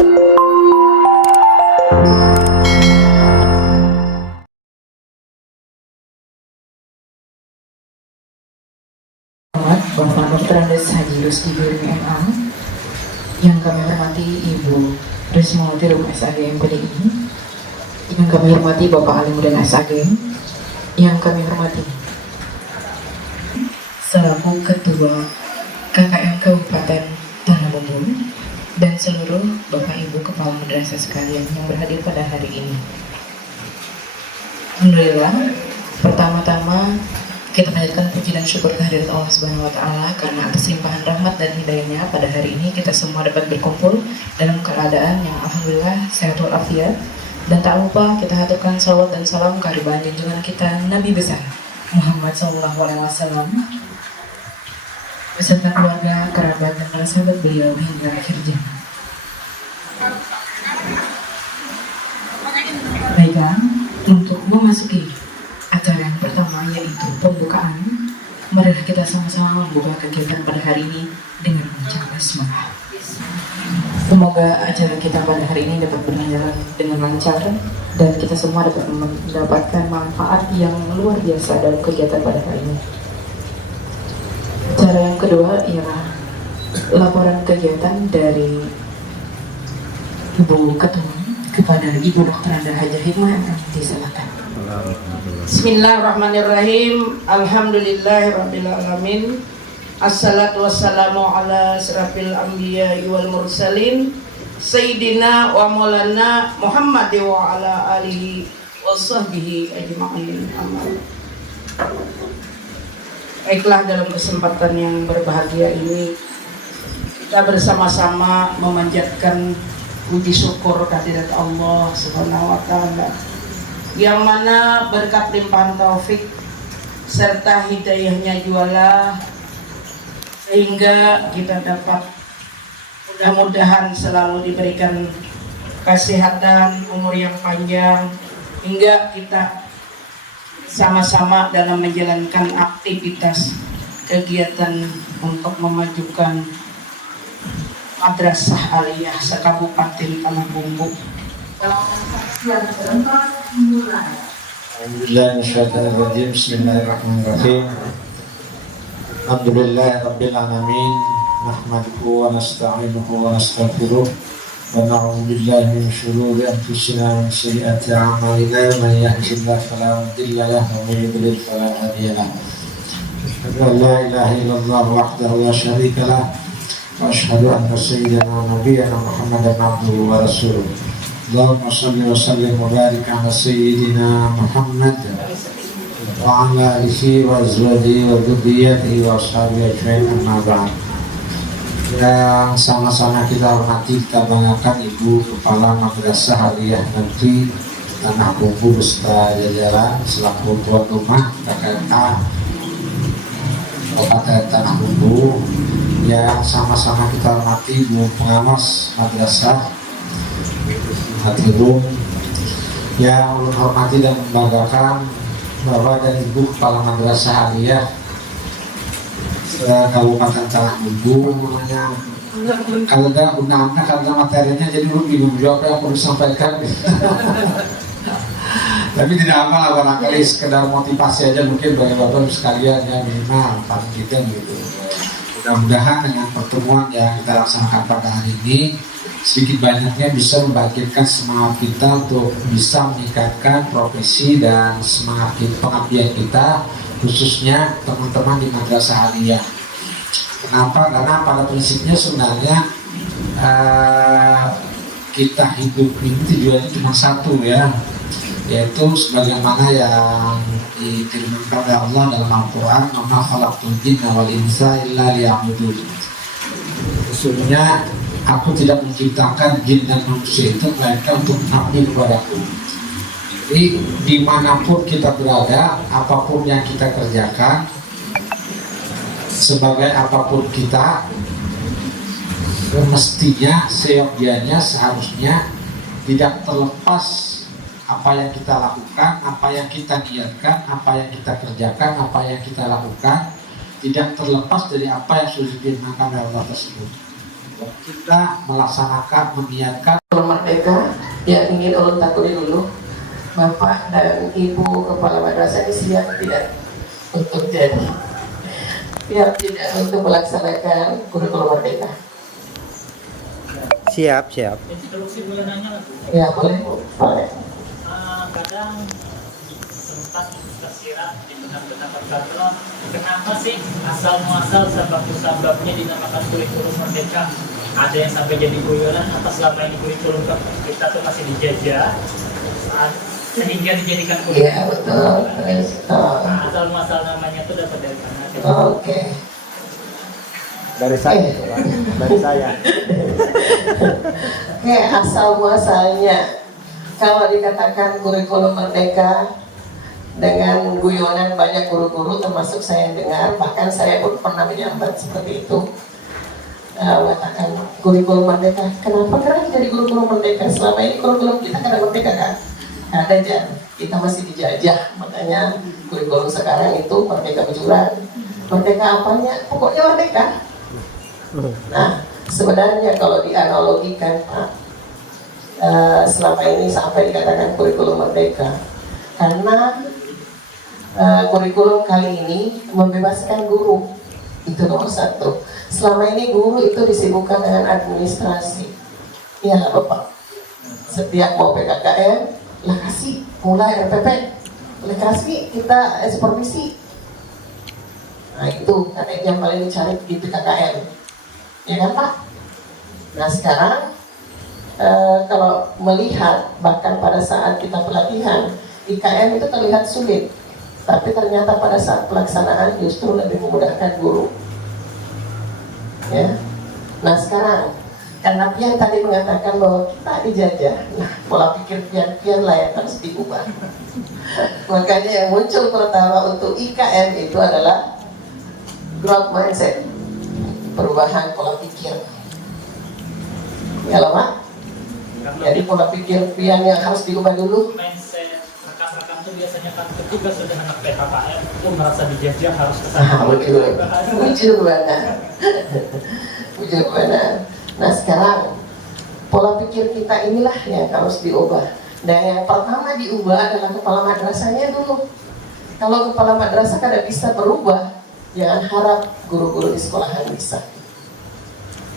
Bapak Dr. Andes Haji Rusdi Biring MA, yang kami hormati Ibu Rismawati Rum SAG MPDI, yang kami hormati Bapak Alimuddin SAG, yang kami hormati selaku Ketua KKM Kabupaten Tanah Bumbu, dan seluruh Bapak Ibu Kepala Madrasah sekalian yang berhadir pada hari ini. Alhamdulillah, pertama-tama kita panjatkan puji dan syukur kehadirat Allah Subhanahu wa Ta'ala karena atas limpahan rahmat dan hidayahnya pada hari ini kita semua dapat berkumpul dalam keadaan yang alhamdulillah sehat walafiat, dan tak lupa kita haturkan salawat dan salam kehadiran junjungan kita Nabi besar Muhammad SAW beserta keluarga, kerabat dan para sahabat beliau hingga akhir zaman. Baiklah, untuk memasuki acara yang pertama yaitu pembukaan, marilah kita sama-sama membuka kegiatan pada hari ini dengan mengucap basmalah. Semoga acara kita pada hari ini dapat berjalan dengan lancar dan kita semua dapat mendapatkan manfaat yang luar biasa dalam kegiatan pada hari ini. Acara yang kedua ialah laporan kegiatan dari Ibu Ketua kepada Ibu Dr. Anda Haja Hikmah, yang kami silakan. Bismillahirrahmanirrahim. Alhamdulillahirrabbilalamin. Assalatu wassalamu ala asrafil anbiya wal mursalin Sayyidina wa maulana Muhammad wa ala alihi wa sahbihi ajma'in. Amin. Baiklah, dalam kesempatan yang berbahagia ini kita bersama-sama memanjatkan puji syukur kehadirat Allah Subhanahu wa Ta'ala, yang mana berkat limpahan taufik serta hidayahnya jualah sehingga kita dapat mudah-mudahan selalu diberikan kesehatan, umur yang panjang, hingga kita sama-sama dalam menjalankan aktivitas kegiatan untuk memajukan Madrasah Aliyah sekabupaten Tanah Bumbu. Alhamdulillahirrahmanirrahim. Bismillahirrahmanirrahim. Alhamdulillahirabbil alamin. Nahmaduhu wa nasta'inuhu wa nastaghfiruh wa na'udzu billahi min shururi anfusina wa min sayyiati a'malina. Man yahdihillahu fala mudilla lahu wa man yudlil fala hadiya lahu. Asyhadu an la ilaha illallah wahdahu la syarika lahu wa asyhadu anna sayyidana wa nabiyyana Muhammadan abduhu wa rasuluh. Allahumma salli wa sallim wa barik ala sayyidina Muhammad wa ala alihi wa azwajihi wa dzurriyyatihi wa ashabihi ajmain, amma ba'd. Yang sama-sama kita hormati, kita banggakan Ibu Kepala Madrasah Aliyah Negeri Tanah Bumbu beserta jajaran selaku tuan rumah KKMK Kabupaten Tanah Bumbu. Yang sama-sama kita hormati Ibu Pengawas Madrasah Hatirum, yang menghormati dan membanggakan Bapak dan Ibu Kepala Madrasah Aliyah Kabupaten Tanah Bumbu. Namanya kalau ada undang-undang, kalau ada materinya jadi lu bingung jawab yang perlu disampaikan. Tapi tidak apa, barangkali sekedar motivasi aja mungkin bagi Bapak sekalian, ya minimal paling tidak gitu. Mudah-mudahan dengan pertemuan yang kita laksanakan pada hari ini sedikit banyaknya bisa membangkitkan semangat kita untuk bisa meningkatkan profesi dan semangat pengabdian kita, khususnya teman-teman di Madrasah Aliyah. Kenapa? Karena pada prinsipnya sebenarnya kita hidup ini tujuannya cuma satu, ya, yaitu sebagaimana yang difirmankan oleh Allah dalam Al-Quran, "Wa khalaqtul jinna wal insa illa liya'budun." Sesungguhnya aku tidak menciptakan jin dan manusia itu melainkan untuk mengabdi kepadaku. Jadi dimanapun kita berada, apapun yang kita kerjakan, sebagai apapun kita, mestinya, seyogianya, seharusnya tidak terlepas apa yang kita lakukan, apa yang kita niatkan, apa yang kita kerjakan, apa yang kita lakukan, tidak terlepas dari apa yang sudah difirmankan oleh Allah tersebut. kita melaksanakan, meniatkan Merdeka yang ingin ulun takuni dulu, Bapak dan Ibu Kepala Madrasah ini siap tidak untuk jadi siap tidak untuk melaksanakan kurikulum Merdeka? Siap, siap. Instruksi boleh nanya nggak, Bu? Ya boleh, boleh. Kadang sempat tersirat di pendapat kata, kenapa sih asal muasal sebab-sebabnya dinamakan kurikulum Merdeka? Ada yang sampai jadi guyonan atas selama ini kurikulum kita tuh masih dijajah sehingga dijadikan kurikulum. Iya betul. Asal muasal namanya tuh dapat dari mana? Oke. Dari saya, dari saya. Oke, asal muasalnya kalau dikatakan kurikulum Merdeka dengan guyonan banyak guru-guru termasuk saya dengar, bahkan saya pun pernah menyambat seperti itu, mengatakan kurikulum Merdeka. Kenapa keren jadi kurikulum Merdeka? Selama ini kurikulum kita kan merdeka kan? Ada aja, kita masih dijajah. Makanya kurikulum sekarang itu merdeka bejuran. Merdeka apanya? Pokoknya merdeka. Nah, sebenarnya kalau dianalogikan Pak, selama ini sampai dikatakan kurikulum Merdeka karena kurikulum kali ini membebaskan guru, itu nomor satu. Selama ini guru itu disibukkan dengan administrasi. Ya Bapak, setiap mau PKKM lah kasih mulai RPP, lah kasih kita supervisi. Nah itu karena yang paling dicari di PKKM, ya kan Pak? Nah sekarang kalau melihat bahkan pada saat kita pelatihan IKM itu terlihat sulit, tapi ternyata pada saat pelaksanaan justru lebih memudahkan guru. Ya. Nah sekarang karena Pian tadi mengatakan bahwa kita dijajah, nah pola pikir Pian lah yang harus diubah. Makanya yang muncul pertama untuk IKM itu adalah growth mindset, perubahan pola pikir. Ya Pak. Jadi pola pikir Pian yang harus diubah dulu. Mindset rekan-rekan tuh biasanya kan ketika sudah anak PKKM itu merasa dijajah harus kesana. Jujur benar. Jujur benar. Nah sekarang pola pikir kita inilah yang harus diubah. Dan yang pertama diubah adalah kepala madrasahnya dulu. Kalau kepala madrasah kada bisa berubah, jangan harap guru-guru di sekolahan bisa.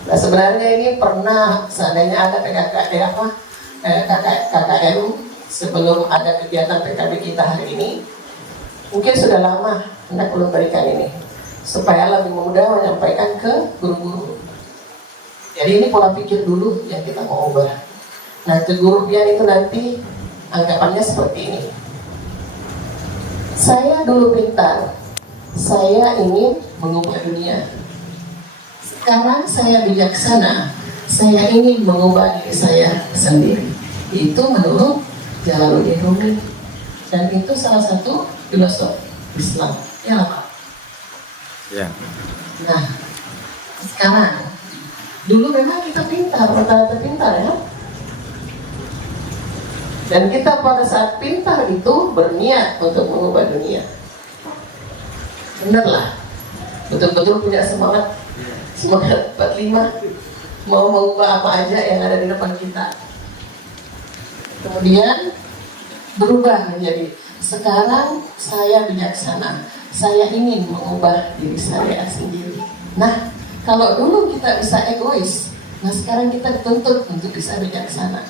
Nah sebenarnya ini pernah seandainya ada KKM sebelum ada kegiatan PKB kita hari ini, mungkin sudah lama hendak belum berikan ini supaya lebih mudah menyampaikan ke guru-guru. Jadi ini pola pikir dulu yang kita mau ubah. Nah guru Pian itu nanti anggapannya seperti ini. Saya dulu pintar, saya ingin mengubah dunia. Sekarang saya bijaksana, saya ingin mengubah diri saya sendiri. Itu menurut Jalaluddin Rumi. Dan itu salah satu filosof Islam. Ya Pak? Ya. Nah, sekarang dulu memang kita pintar, rata-rata pintar ya. Dan kita pada saat pintar itu berniat untuk mengubah dunia. Benar lah, betul-betul punya semangat 45, mau mengubah apa aja yang ada di depan kita. Kemudian berubah menjadi sekarang saya bijaksana, saya ingin mengubah diri saya sendiri. Nah, kalau dulu kita bisa egois, nah sekarang kita dituntut untuk bisa bijaksana.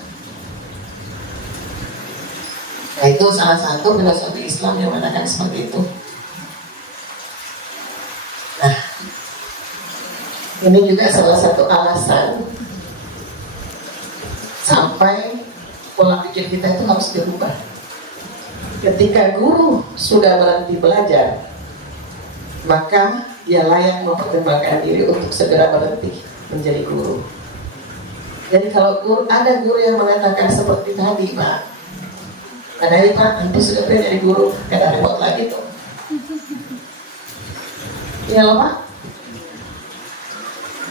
Nah itu salah satu filosofi Islam yang mengatakan seperti itu. Nah, ini juga salah satu alasan sampai pola pikir kita itu harus dirubah. Ketika guru sudah berhenti belajar, maka dia layak mempertimbangkan diri untuk segera berhenti menjadi guru. Jadi kalau ada guru yang mengatakan seperti tadi Pak, ada ini Pak, nanti sudah pengen jadi guru, kita repot lagi tuh. Ya loh Pak.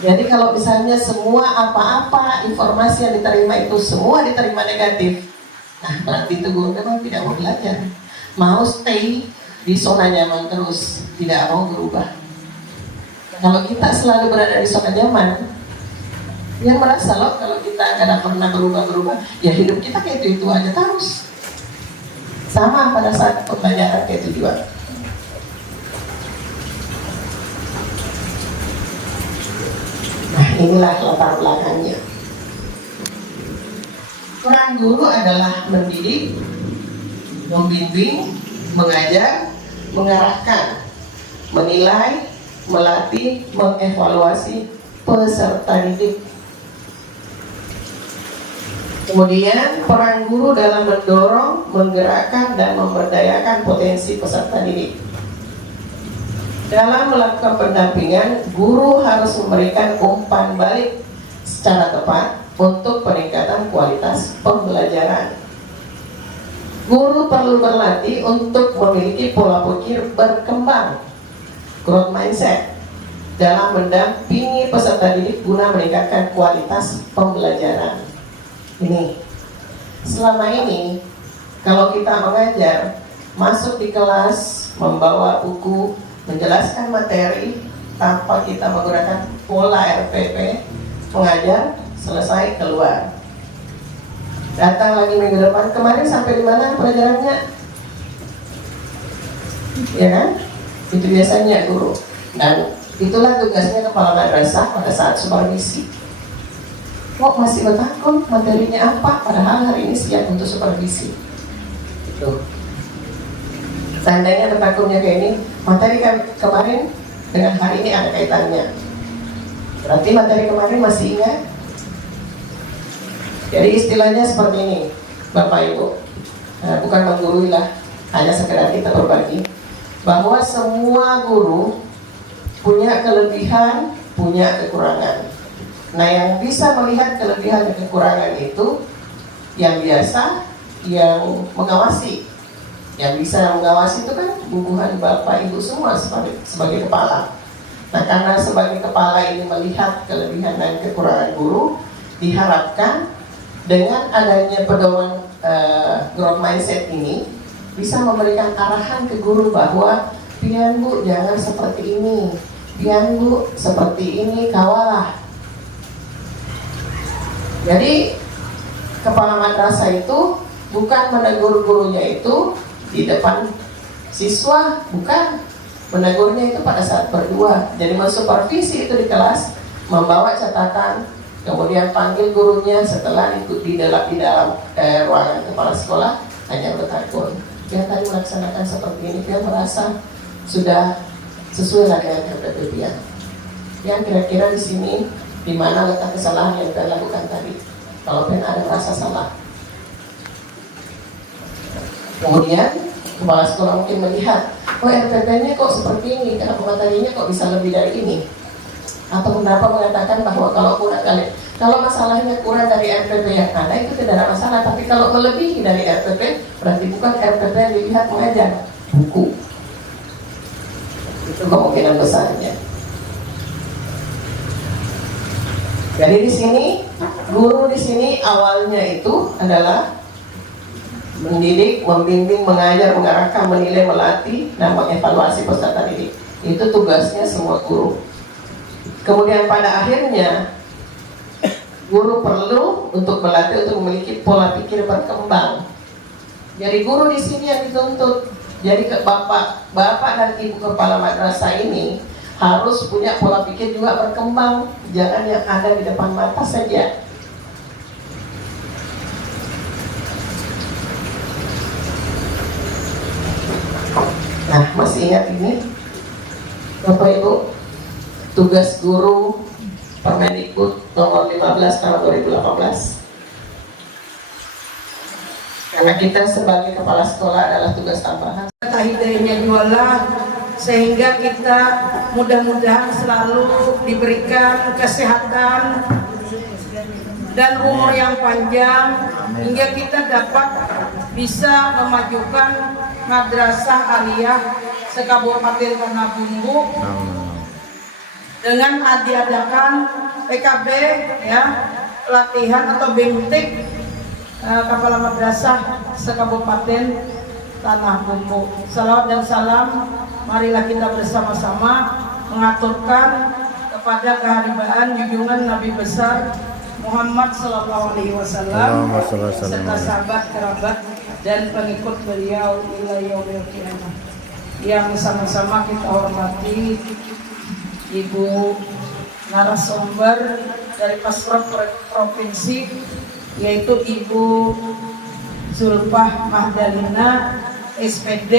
Jadi kalau misalnya semua apa-apa informasi yang diterima itu semua diterima negatif, nah berarti itu guru memang tidak mau belajar, mau stay di zona nyaman terus, tidak mau berubah. Kalau kita selalu berada di zona nyaman, Yang merasa loh kalau kita nggak pernah berubah-berubah, ya hidup kita kayak itu aja terus. Sama pada saat pembelajaran kayak itu juga. Nah, inilah latar belakangnya. Peran guru adalah mendidik, membimbing, mengajar, mengarahkan, menilai, melatih, mengevaluasi peserta didik. Kemudian peran guru dalam mendorong, menggerakkan, dan memberdayakan potensi peserta didik. Dalam melakukan pendampingan, guru harus memberikan umpan balik secara tepat untuk peningkatan kualitas pembelajaran. Guru perlu berlatih untuk memiliki pola pikir berkembang, growth mindset, dalam mendampingi peserta didik guna meningkatkan kualitas pembelajaran. Ini, selama ini kalau kita mengajar, masuk di kelas, membawa buku, menjelaskan materi tanpa kita menggunakan pola RPP, mengajar, selesai, keluar. Datang lagi minggu depan, kemarin sampai di mana pelajarannya? Ya kan? Itu biasanya guru. Dan itulah tugasnya kepala madrasah pada saat supervisi. Kok masih bertakun materinya apa? Padahal hari ini siap untuk supervisi. Tuh. Seandainya bertakunnya kayak ini, materi kemarin dengan hari ini ada kaitannya. Berarti materi kemarin masih ingat? Jadi istilahnya seperti ini, Bapak Ibu. Bukan menggurui lah, hanya sekedar kita berbagi bahwa semua guru punya kelebihan, punya kekurangan. Nah, yang bisa melihat kelebihan dan kekurangan itu yang biasa, yang mengawasi. Yang bisa mengawasi itu kan bubuhan Bapak Ibu semua sebagai kepala. Nah, karena sebagai kepala ini melihat kelebihan dan kekurangan guru, diharapkan dengan adanya pedoman growth mindset ini bisa memberikan arahan ke guru bahwa pian Bu jangan seperti ini, pian Bu seperti ini, kawalah. Jadi kepala madrasah itu bukan menegur gurunya itu di depan siswa, bukan. Menegurnya itu pada saat berdua. Jadi mensupervisi itu di kelas, membawa catatan, kemudian panggil gurunya setelah di dalam ruangan kepala sekolah, hanya bertakun. Dia tadi melaksanakan seperti ini, dia merasa sudah sesuai dengan RPP dia. Yang kira-kira di sini di mana letak kesalahan yang kita lakukan tadi. Kalau ada merasa salah. Kemudian kepala sekolah mungkin melihat, oh RPP-nya kok seperti ini, kenapa materinya kok bisa lebih dari ini? Atau kenapa mengatakan bahwa kalau masalahnya kurang dari RPP yang ada itu tidak ada masalah, tapi kalau melebihi dari RPP berarti bukan RPP yang dilihat mengajar, buku. Itu kemungkinan besarnya. Jadi di sini guru di sini awalnya itu adalah mendidik, membimbing, mengajar, mengarahkan, menilai, melatih, dan mengevaluasi peserta didik. Itu tugasnya semua guru. Kemudian pada akhirnya guru perlu untuk melatih untuk memiliki pola pikir berkembang. Jadi guru di sini yang dituntut. Jadi ke bapak dan ibu kepala madrasah ini harus punya pola pikir juga berkembang, jangan yang ada di depan mata saja. Nah, masih ingat ini? Bapak Ibu, tugas guru Permendikbud nomor 15 tahun 2018. Karena kita sebagai kepala sekolah adalah tugas tambahan. Hidayahnya jualah sehingga kita mudah-mudahan selalu diberikan kesehatan dan umur yang panjang hingga kita dapat bisa memajukan Madrasah Aliyah Sekabupaten Tanah Bumbu dengan diadakan PKB ya, pelatihan atau BMTIK Kepala Madrasah Sekabupaten Tanah Bumbu. Salawat dan salam marilah kita bersama-sama mengaturkan kepada keharibaan junjungan Nabi besar Muhammad Sallallahu Alaihi Wasallam Allahumma shalli wa sallim serta alaihi. sahabat kerabat dan pengikut beliau ila yaumil qiyamah. Yang sama-sama kita hormati Ibu narasumber dari Pasprov Provinsi, yaitu Ibu Zulfah Mahdalina SPD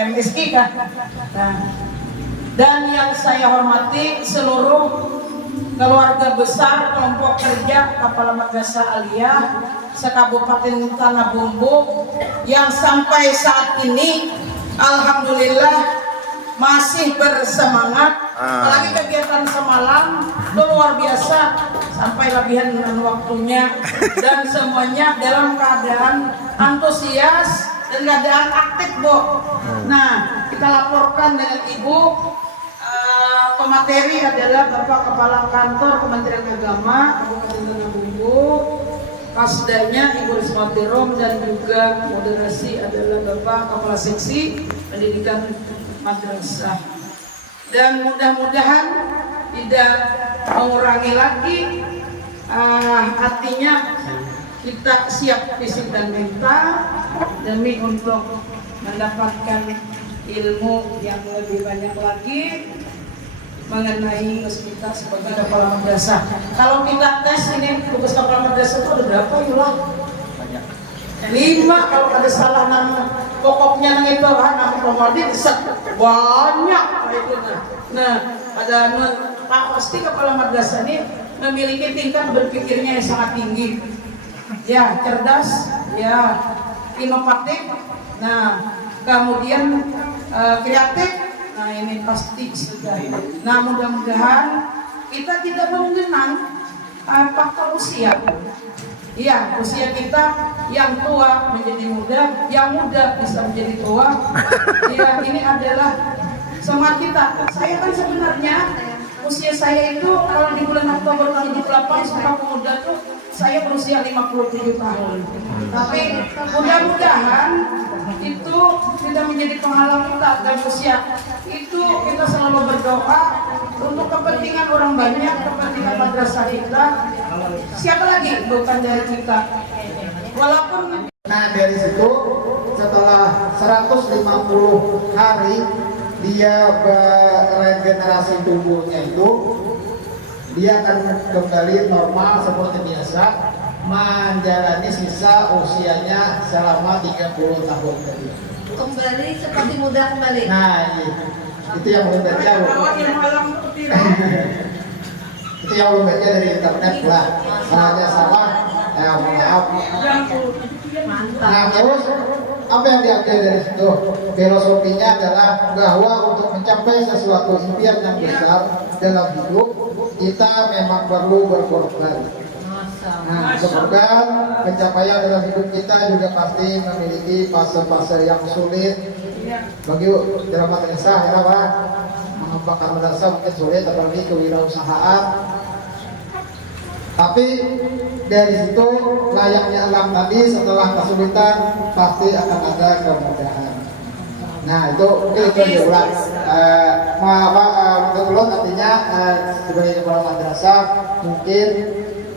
MSI kan. Nah, dan yang saya hormati seluruh keluarga besar kelompok kerja Kepala Madrasah Aliyah sekabupaten Tanah Bumbu yang sampai saat ini alhamdulillah masih bersemangat. Apalagi kegiatan semalam itu luar biasa sampai lebihan dengan waktunya, dan semuanya dalam keadaan antusias dan keadaan aktif, Bu. Nah, kita laporkan dengan Ibu. Pemateri adalah Bapak Kepala Kantor Kementerian Agama Kabupaten Tanah Bumbu, Kasdanya Ibu Rismati Rom, dan juga moderasi adalah Bapak Kepala Seksi Pendidikan Madrasah. Dan mudah-mudahan tidak mengurangi lagi, artinya kita siap fisik dan mental demi untuk mendapatkan ilmu yang lebih banyak lagi mengenai kita sebagai kepala madrasah. Kalau kita tes ini tugas kepala madrasah itu ada berapa Yulah? 5. Kalau ada salah nama pokoknya nang itu nama komorbid banyak itu. Nah, pada pasti kepala madrasah ini memiliki tingkat berpikirnya yang sangat tinggi. Ya, cerdas, ya, inovatif. Nah, kemudian kreatif. Nah, ini pasti sudah. Nah, mudah-mudahan kita tidak mengenang faktor usia. Iya, usia kita yang tua menjadi muda, yang muda bisa menjadi tua. Iya, ini adalah semangat kita. Saya kan sebenarnya usia saya itu kalau di bulan Oktober tahun 78 Sumpah Pemuda tuh saya berusia 57 tahun. Tapi mudah-mudahan itu tidak menjadi penghalang kita dan usia itu kita selalu berdoa untuk kepentingan orang banyak, kepentingan madrasah kita. Siapa lagi bukan dari kita? Walaupun Nah, dari situ setelah 150 hari dia beregenerasi tubuhnya itu, dia akan kembali normal seperti biasa, menjalani sisa usianya selama 30 tahun tadi. Kembali seperti muda kembali. Nah, itu yang belum baca. yang malam Itu yang belum baca dari internet lah. Kalau ada salah, ya mohon maaf. Nah, terus apa yang diambil dari situ? Filosofinya adalah bahwa untuk mencapai sesuatu impian yang besar dalam hidup, kita memang perlu berkorban. Nah, berkorban, pencapaian dalam hidup kita juga pasti memiliki fase-fase yang sulit. Bagi dalam madrasah ya Pak, mengembangkan madrasah mungkin sulit, apalagi kewirausahaan. Tapi dari situ layaknya alam tadi, setelah kesulitan pasti akan ada kemudahan. Nah, itu mungkin itu diulang. Menurut artinya sebagai kepala madrasah mungkin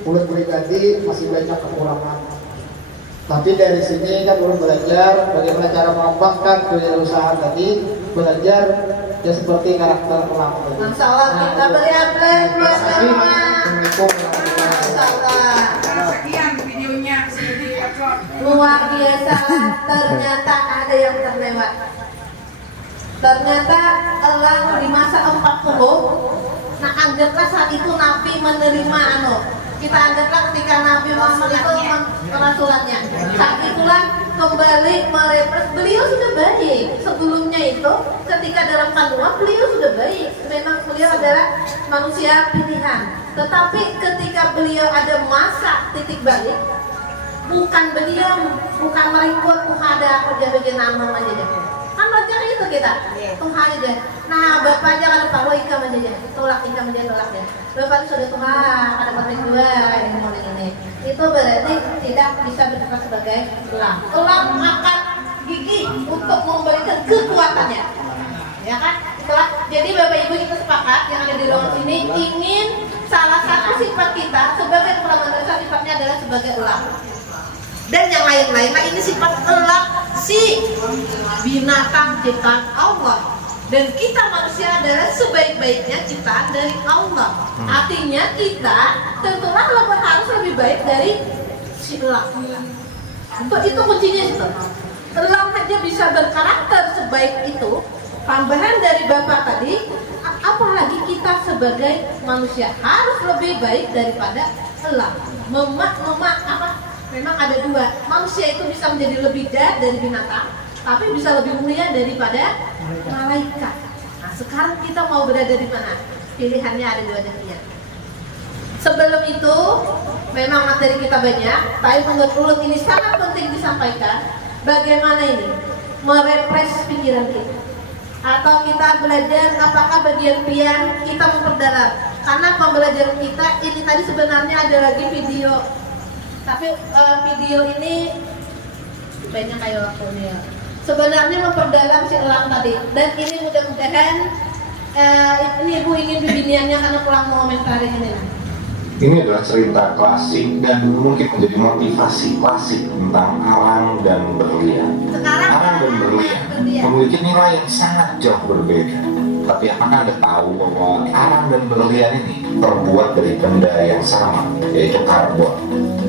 mulut pribadi masih banyak kekurangan. Tapi dari sini kan belum belajar bagaimana cara mengembangkan kewirausahaan tadi, belajar ya seperti karakter orang. Masya Allah, kita beri aplaus buat semua. Assalamualaikum. Masya Allah. sekian videonya seperti Luar biasa, ternyata ada yang terlewat. Ternyata elang di masa 40. Nah, anggaplah saat itu Nabi menerima kita anggaplah ketika Nabi Muhammad itu merasulannya. Saat itulah kembali merepres. Beliau sudah baik. Sebelumnya itu ketika dalam kandungan beliau sudah baik. Memang beliau adalah manusia pilihan. Tetapi ketika beliau ada masa titik balik, bukan meringkut ada kerja nama aja. Kan belajar itu kita, Tuhan aja. Nah, bapak jangan lupa lo ikam aja, tolak ya. Bapak sudah Tuhan, ada bapak dua ini. Itu berarti tidak bisa berfungsi sebagai tulang. Tulang akan gigi untuk memberikan kekuatannya, ya kan? jadi Bapak Ibu kita sepakat yang ada di ruangan sini ingin salah satu sifat kita sebagai kepala madrasah sifatnya adalah sebagai elang. Dan yang lain-lain, nah ini sifat elang si binatang ciptaan Allah. Dan kita manusia adalah sebaik-baiknya ciptaan dari Allah. Artinya kita tentulah harus lebih baik dari si elang. Itu kuncinya itu. Elang aja bisa berkarakter sebaik itu. Tambahan dari Bapak tadi, apalagi kita sebagai manusia harus lebih baik daripada elang. Memang ada dua. Manusia itu bisa menjadi lebih jahat dari binatang, tapi bisa lebih mulia daripada malaikat. Nah, sekarang kita mau berada di mana? Pilihannya ada dua pilihan. Sebelum itu, memang materi kita banyak, tapi menurut Ulut ini sangat penting disampaikan. Bagaimana ini? Merepres pikiran kita. Atau kita belajar apakah bagian pian kita memperdalam. Karena pembelajaran kita ini tadi sebenarnya ada lagi video. Tapi video ini banyak kayak waktunya. Sebenarnya memperdalam si elang tadi. Dan ini mudah-mudahan ini Ibu ingin bibiniannya karena pulang mau komentari ini. Ini adalah cerita klasik dan mungkin menjadi motivasi klasik tentang arang dan berlian. Arang dan berlian memiliki nilai yang sangat jauh berbeda. Tapi apakah Anda tahu bahwa arang dan berlian ini terbuat dari benda yang sama, yaitu karbon?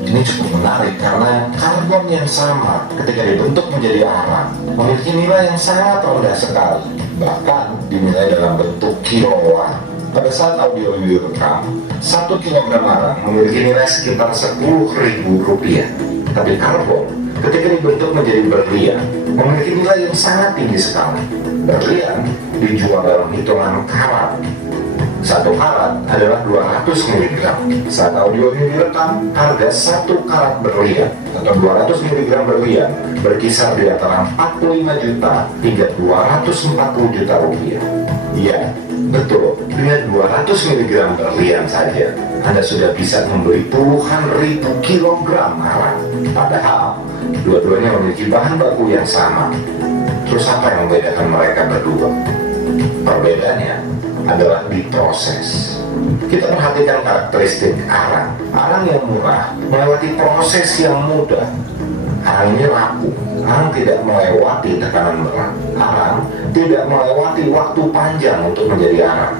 Ini cukup menarik karena karbon yang sama ketika dibentuk menjadi arang memiliki nilai yang sangat rendah sekali, bahkan dinilai dalam bentuk kilowatt. Pada saat audio ini direkam, 1 kilogram arang memiliki nilai sekitar Rp10.000. Tapi karbon ketika dibentuk menjadi berlian memiliki nilai yang sangat tinggi sekali. Berlian dijual dalam hitungan karat. 1 karat adalah 200 mg. Saat audio ini direkam, harga 1 karat berlian atau 200 mg berlian berkisar di antara 45 juta hingga 240 juta rupiah. Ya, betul, dengan 200 mg berlian saja Anda sudah bisa membeli puluhan ribu kilogram arang. Padahal dua-duanya memiliki bahan baku yang sama. Terus apa yang membedakan mereka berdua? Perbedaannya adalah di proses. Kita perhatikan karakteristik arang. Arang yang murah melewati proses yang mudah. Arang ini rapuh. Arang tidak melewati tekanan berat. Arang tidak melewati waktu panjang untuk menjadi arang.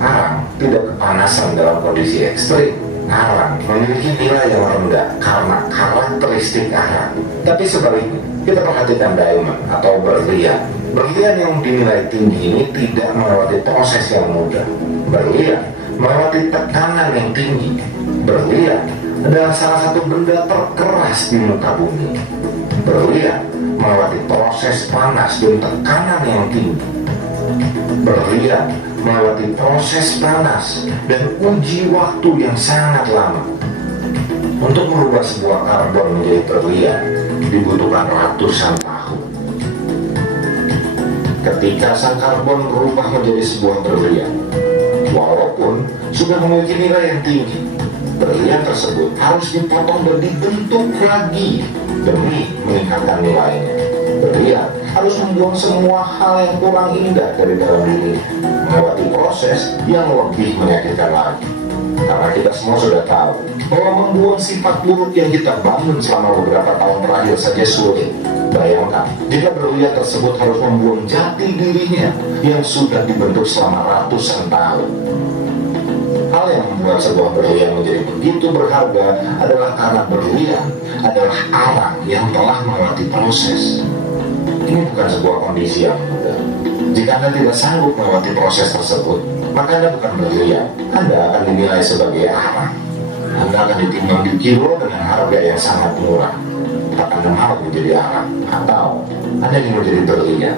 Arang tidak kepanasan dalam kondisi ekstrim. Arang memiliki nilai yang rendah karena karakteristik arang. Tapi sebaliknya, kita perhatikan diamond atau berlian. Berlian yang dinilai tinggi ini tidak melewati proses yang mudah. Berlian melewati tekanan yang tinggi. Berlian adalah salah satu benda terkeras di muka bumi. Berlian melewati proses panas dan tekanan yang tinggi. Berlian melewati proses panas dan uji waktu yang sangat lama. Untuk merubah sebuah karbon menjadi berlian dibutuhkan ratusan tahun. Ketika sang karbon berubah menjadi sebuah berlian, walaupun sudah memiliki nilai yang tinggi, berlian tersebut harus dipotong dan dibentuk lagi demi meningkatkan nilainya. Berlian harus membuang semua hal yang kurang indah dari dalam diri, melewati proses yang lebih menyakitkan lagi. Karena kita semua sudah tahu bahwa membuang sifat buruk yang kita bangun selama beberapa tahun terakhir saja sulit. Bayangkan jika berlian tersebut harus membuang jati dirinya yang sudah dibentuk selama ratusan tahun. Hal yang membuat sebuah berlian menjadi begitu berharga adalah karena berlian adalah arang yang telah melewati proses. Ini bukan sebuah kondisi yang mudah. Jika Anda tidak sanggup melewati proses tersebut, maka Anda bukan berlian. Anda akan dinilai sebagai arang. Anda akan ditimbang di kilo dengan harga yang sangat murah. Apakah Anda mau menjadi arang? Atau Anda ingin menjadi berlian?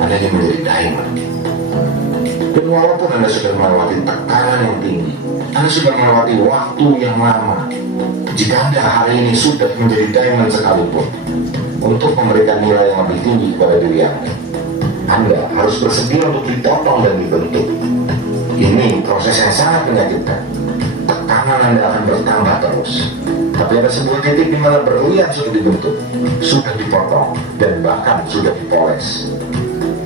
Anda ingin menjadi diamond? Dan walaupun Anda sudah melewati tekanan yang tinggi, Anda sudah melewati waktu yang lama, jika Anda hari ini sudah menjadi diamond sekalipun, untuk memberikan nilai yang lebih tinggi kepada diri Anda harus bersedia untuk dipotong dan dibentuk. Ini proses yang sangat menyakitkan. Tekanan Anda akan bertambah terus. Tapi ada sebuah titik di mana berlian sudah dibentuk, sudah dipotong, dan bahkan sudah dipoles.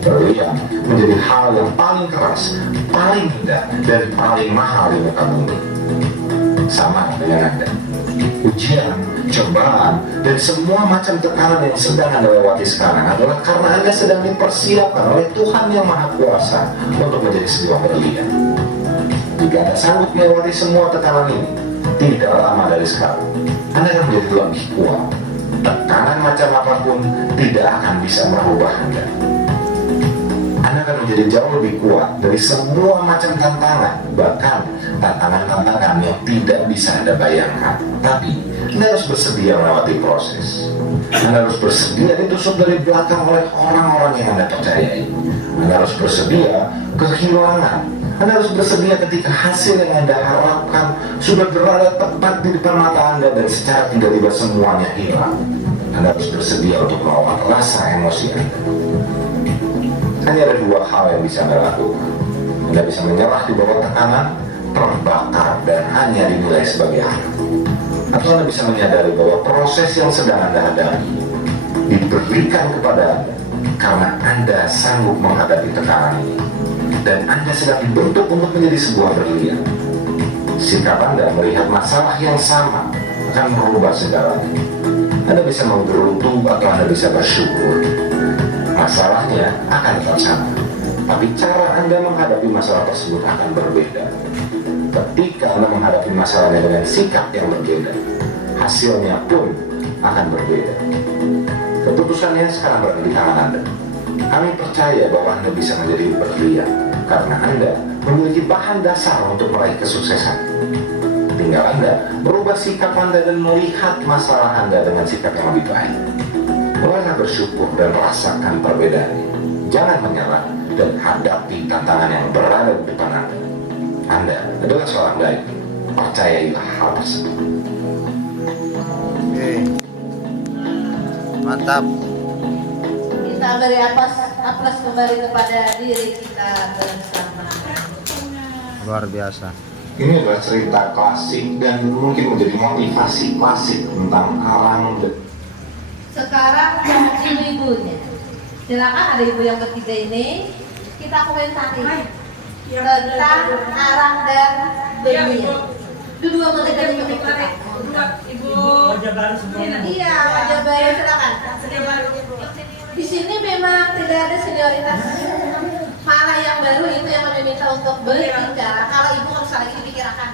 Berlian menjadi hal yang paling keras, paling indah, dan paling mahal di muka bumi. Sama dengan Anda. Ujian, cobaan, dan semua macam tekanan yang sedang Anda lewati sekarang adalah karena Anda sedang dipersiapkan oleh Tuhan yang Maha Kuasa untuk menjadi sebuah berlian. Jika Anda sanggup melewati semua tekanan ini, tidak lama dari sekarang, Anda akan menjadi lebih kuat. Tekanan macam apapun tidak akan bisa merubah Anda. Anda akan menjadi jauh lebih kuat dari semua macam tantangan, bahkan tantangan-tantangan yang tidak bisa Anda bayangkan. Tapi Anda harus bersedia melewati proses. Anda harus bersedia ditusuk dari belakang oleh orang-orang yang Anda percayai. Anda harus bersedia kehilangan. Anda harus bersedia ketika hasil yang Anda harapkan sudah berada tepat di depan mata Anda dan secara tiba-tiba semuanya hilang. Anda harus bersedia untuk melawan rasa emosi Anda. Hanya ada dua hal yang bisa Anda lakukan. Anda bisa menyerah di bawah tekanan, terbakar, dan hanya dinilai sebagai akhir. Atau Anda bisa menyadari bahwa proses yang sedang Anda hadapi diberikan kepada Anda karena Anda sanggup menghadapi tekanan ini. Dan Anda sedang dibentuk untuk menjadi sebuah berlian. Sikap Anda melihat masalah yang sama akan merubah segalanya. Anda bisa menggerutu atau Anda bisa bersyukur. Masalahnya akan tetap sama, tapi cara Anda menghadapi masalah tersebut akan berbeda. Ketika Anda menghadapi masalahnya dengan sikap yang berbeda, hasilnya pun akan berbeda. Keputusannya sekarang berada di tangan Anda. Kami percaya bahwa Anda bisa menjadi berlian karena Anda memiliki bahan dasar untuk meraih kesuksesan. Tinggal Anda merubah sikap Anda dan melihat masalah Anda dengan sikap yang lebih baik. Mulailah bersyukur dan rasakan perbedaannya. Jangan menyerah dan hadapi tantangan yang berada di depan Anda. Anda adalah seorang baik. Percayailah hal tersebut. Oke. Mantap. Kita beri aplaus kembali kepada diri kita bersama. Luar biasa. Ini adalah cerita klasik dan mungkin menjadi motivasi klasik tentang arang. Sekarang ibu-ibunya. Silakan ada ibu yang ketiga ini kita komentari tentang arang dan berlian. Dua mereka ini Ibu wajah baru semua. Iya, wajah baru silakan. Di sini memang tidak ada senioritas. Malah yang baru itu yang kami minta untuk berbicara. Kalau ibu harus lagi dipikirkan.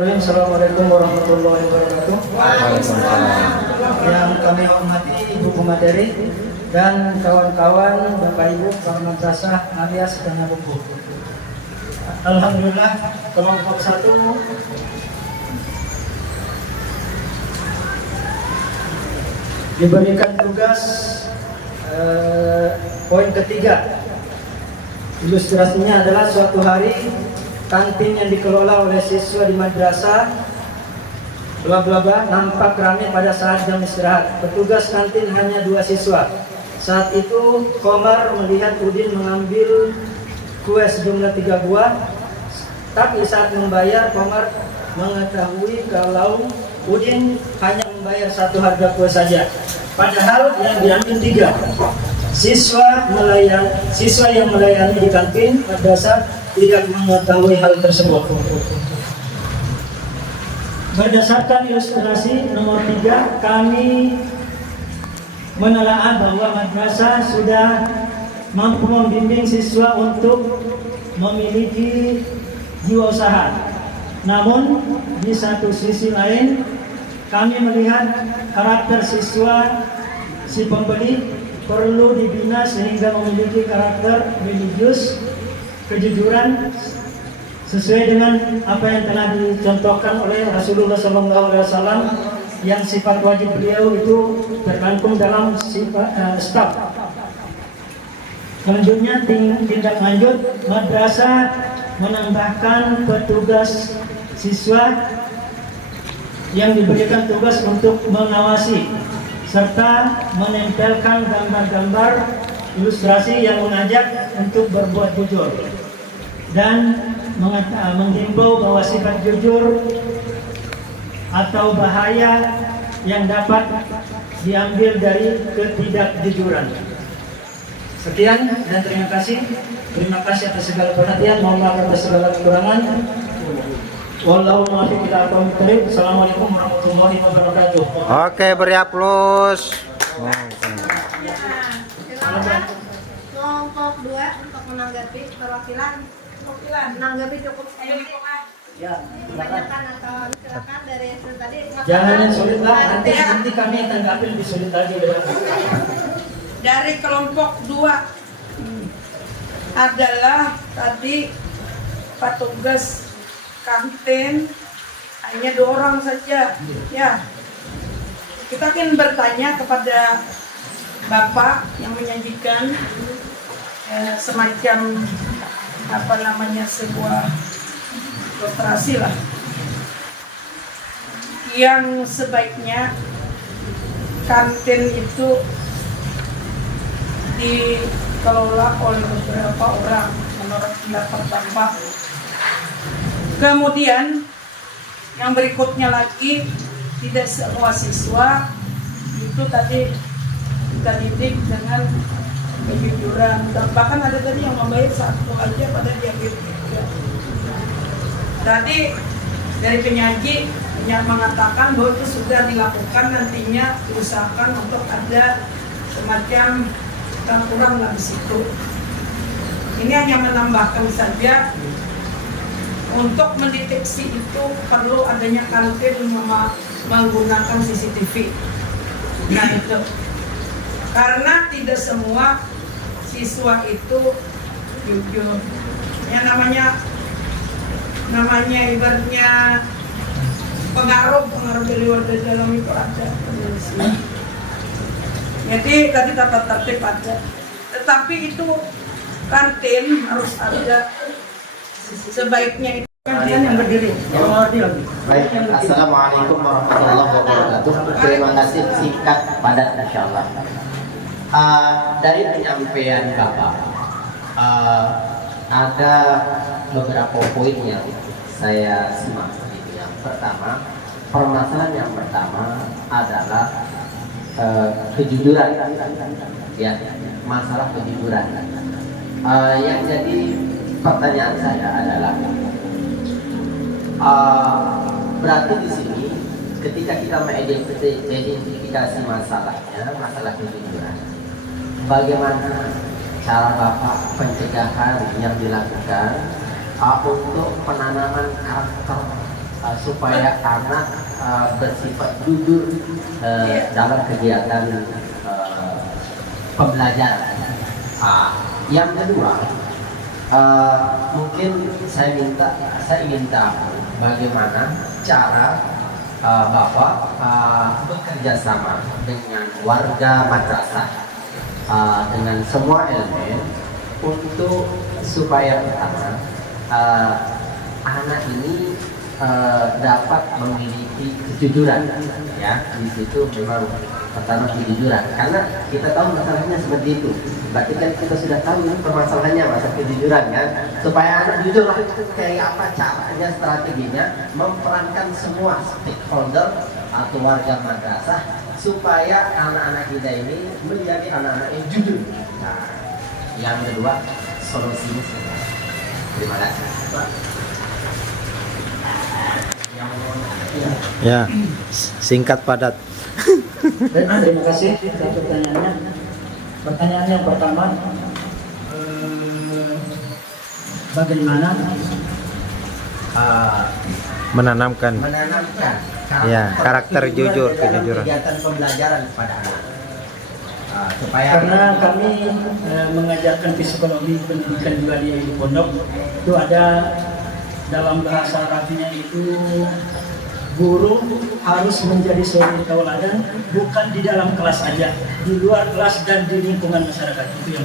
Bismillahirrahmanirrahim. Assalamualaikum warahmatullahi wabarakatuh. Yang kami hormati Ibu Pemateri dan kawan-kawan, Bapak Ibu, Kepala Madrasah alias Dana Buku. Alhamdulillah, kelompok 1 diberikan tugas poin ketiga. Ilustrasinya adalah suatu hari kantin yang dikelola oleh siswa di madrasah bla bla bla nampak ramai pada saat jam istirahat. Petugas kantin hanya 2 siswa. Saat itu Komar melihat Udin mengambil kue sejumlah 3 buah. Tapi saat membayar, Komar mengetahui kalau Udin hanya membayar 1 harga kue saja. Padahal yang diambil 3. Siswa yang melayani di kantin madrasah tidak mengetahui hal tersebut. Berdasarkan ilustrasi nomor 3, kami menelaah bahwa madrasah sudah mampu membimbing siswa untuk memiliki jiwa usaha. Namun di satu sisi lain kami melihat karakter siswa si pembeli perlu dibina sehingga memiliki karakter religius, kejujuran sesuai dengan apa yang telah dicontohkan oleh Rasulullah SAW yang sifat wajib beliau itu terkandung dalam sifat staf. Selanjutnya tindak lanjut, madrasah menambahkan petugas siswa yang diberikan tugas untuk mengawasi serta menempelkan gambar-gambar ilustrasi yang mengajak untuk berbuat jujur dan menghimbau bahwa sifat jujur atau bahaya yang dapat diambil dari ketidakjujuran. Sekian dan terima kasih. Terima kasih atas segala perhatian. Mohon maaf atas segala kekurangan. Wallahu muwaffiq ila aqwamit thoriq. Assalamualaikum warahmatullahi wabarakatuh. Oke, beri aplaus. Kelompok 2 untuk menanggapi perwakilan. Menanggapi cukup Ya, kebanyakan atau silakan dari yang tadi. jangan yang sulit lah. Nanti kami tanggapi lebih sulit lagi. Dari kelompok 2 adalah tadi petugas kantin hanya 2 orang saja. Ya, kita akan bertanya kepada Bapak yang menyajikan semacam sebuah ilustrasi lah, yang sebaiknya kantin itu dikelola oleh beberapa orang menurut pendapat Bapak. Kemudian yang berikutnya lagi, tidak semua siswa itu tadi kita didik dengan kejujuran. Bahkan ada tadi yang membayar 1 aja pada diambil 3. Tadi dari penyaji yang mengatakan bahwa itu sudah dilakukan, nantinya diusahakan untuk ada semacam kurang lah di situ. Ini hanya menambahkan saja. Untuk mendeteksi itu perlu adanya kantin menggunakan CCTV. Nah itu, karena tidak semua siswa itu jujur. Yang namanya ibaratnya pengaruh dari luar dari dalam itu ada. Jadi tadi tata tertib ada, tetapi itu kantin harus ada. Sebaiknya itu kantin yang berdiri. Baik, assalamualaikum warahmatullahi wabarakatuh. Terima kasih, singkat padat insyaallah. Dari penyampaian Bapak ada beberapa poin yang saya simak. Yang pertama, permasalahan yang pertama adalah kejujuran, ya, masalah kejujuran. Yang jadi pertanyaan saya adalah berarti di sini ketika kita mengidentifikasi masalahnya, masalah kejujuran, bagaimana cara Bapak pencegahan yang dilakukan untuk penanaman karakter supaya anak bersifat jujur dalam kegiatan pembelajaran. Yang kedua, mungkin saya ingin tahu bagaimana cara Bapak bekerja sama dengan warga madrasah, dengan semua elemen untuk supaya pertama anak ini dapat memiliki kejujuran, ya. Di situ memang pertama kejujuran, karena kita tahu masalahnya seperti itu. Berarti kan kita sudah tahu ini permasalahannya, masalah kejujuran kan. Supaya anak jujur lah, kayak apa caranya, strateginya, memperankan semua stakeholder atau warga madrasah supaya anak-anak kita ini menjadi anak-anak yang jujur. Nah, yang kedua, solusinya. Terima kasih. Ya, singkat padat. Terima kasih atas pertanyaannya. Pertanyaan yang pertama, bagaimana menanamkan ya karakter jujur, kejujuran kegiatan pembelajaran kepada anak. Karena kami mengajarkan psikologi pendidikan juga di pondok, itu ada dalam bahasa Arabinya itu guru harus menjadi seorang tauladan, bukan di dalam kelas saja, di luar kelas dan di lingkungan masyarakat. Itu yang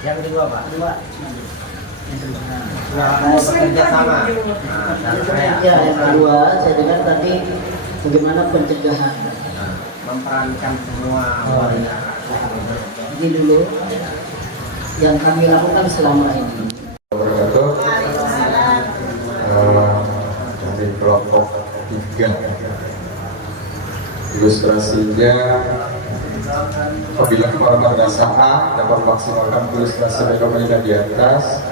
yang kedua, Pak. Mau bekerja sama. Ya, yang kedua saya dengar tadi bagaimana pencegahan, memperankan semua warga. ini dulu yang kami lakukan selama ini. Dari kelompok 3 ilustrasinya, apabila para madrasah A dapat memaksimalkan ilustrasi mereka di atas,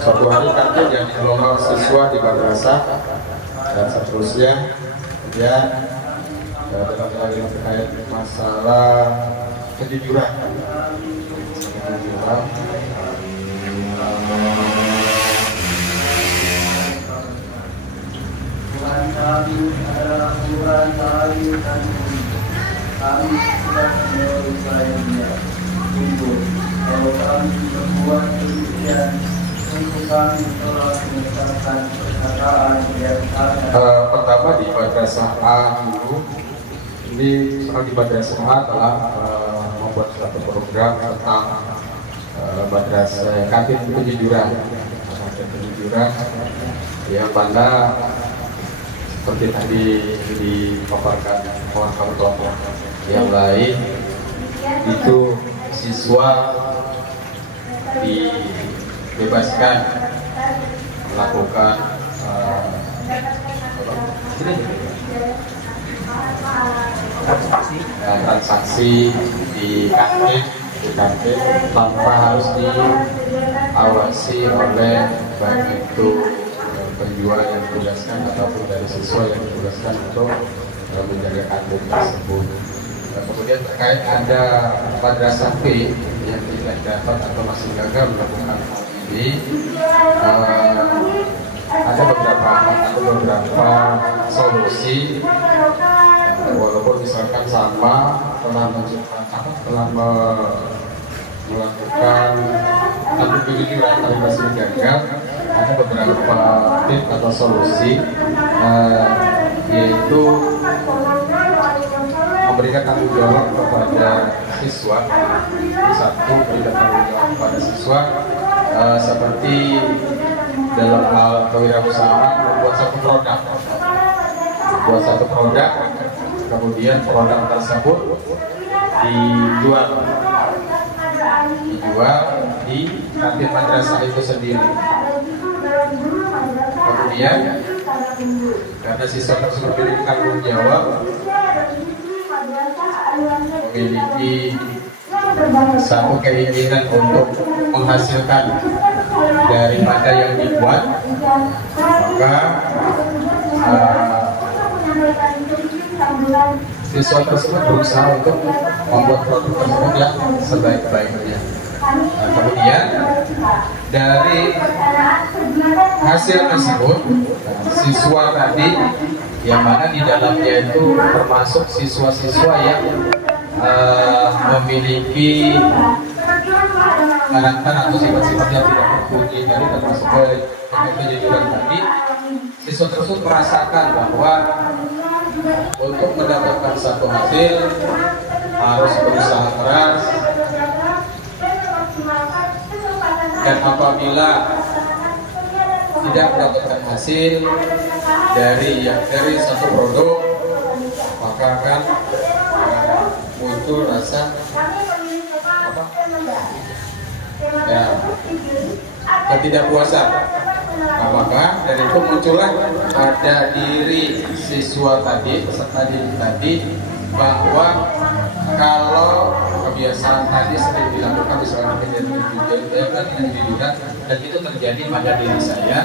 suatu hari kantin yang dikelola siswa di madrasah dan seterusnya, kemudian dalam hal yang terkait masalah kejujuran. Kami adalah Tuhan kami dan kami sudah menyelesaikannya. Untuk kalau kami berbuat demikian, untuk kami telah menetapkan perkataan yang ada. Pertama di madrasah A dulu, ini sekarang di madrasah A telah membuat suatu program tentang madrasah kantin kejujuran, yang mana seperti tadi dipaparkan kawan-kawan kelompok yang lain, itu siswa dibebaskan melakukan transaksi di kantin tanpa harus diawasi oleh baik itu penjual yang ditugaskan ataupun dari siswa yang ditugaskan untuk menjaga kantin tersebut. Kemudian terkait ada madrasah B yang tidak dapat atau masih gagal melakukan hal ini, ada beberapa solusi. Walaupun misalkan sama telah melakukan tapi kejujuran tapi masih gagal, ada beberapa tips atau solusi, yaitu memberikan tanggung jawab kepada siswa. Satu, memberikan tanggung jawab kepada siswa seperti dalam hal kewirausahaan, membuat satu produk, kemudian produk tersebut dijual di kantin madrasah itu sendiri. Kemudian karena siswa tersebut memiliki tanggung jawab, memiliki satu keinginan untuk menghasilkan daripada yang dibuat, maka siswa tersebut berusaha untuk membuat produk tersebut yang sebaik-baiknya. Kemudian dari hasil tersebut, siswa tadi yang mana di dalamnya itu termasuk siswa-siswa yang memiliki karakter atau sifat-sifat yang tidak mumpuni tadi, termasuk kejujuran tadi, siswa tersebut merasakan bahwa untuk mendapatkan satu hasil harus berusaha keras, dan apabila tidak mendapatkan hasil dari satu produk, maka akan muncul rasa ketidakpuasan. Maka dari itu muncullah pada diri siswa tadi, peserta didik tadi, bahwa kalau kebiasaan tadi sering dilakukan misalnya kejujuran, dan itu terjadi pada diri saya,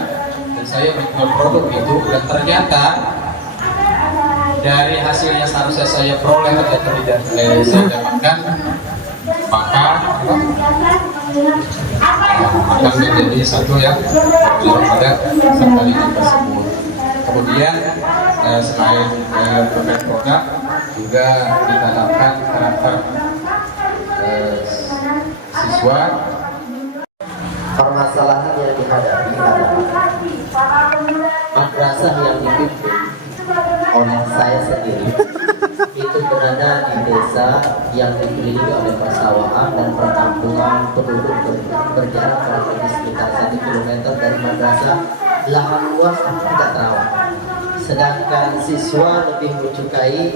dan saya menjual produk itu, dan ternyata dari hasil yang seharusnya saya peroleh atau tidak saya dapatkan, maka akan menjadi satu yang berjuang pada peserta didik tersebut. Kemudian selain terkait produk, juga ditanamkan karakter siswa. Permasalahan yang dihadapi adalah madrasah yang dipimpin oleh saya sendiri itu berada di desa yang dikelilingi oleh persawahan dan perkampungan penduduk berjarak kurang lebih sekitar 1 km dari madrasah. Lahan luas tidak terawat, sedangkan siswa lebih menyukai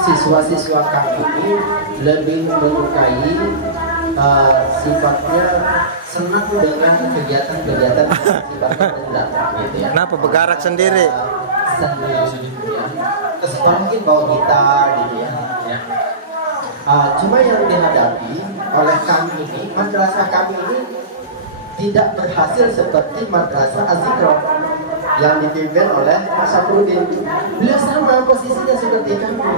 siswa-siswa kami ini lebih menyukai sifatnya senang dengan kegiatan-kegiatan sifatnya rendah, gitu ya. Kenapa bergerak sendiri? Mungkin bawa gitar, gitu ya. Cuma yang dihadapi oleh kami ini, madrasah kami ini tidak berhasil seperti madrasah Az-Zikra yang dipimpin oleh Pak Syafruddin. Beliau sama posisinya seperti kami,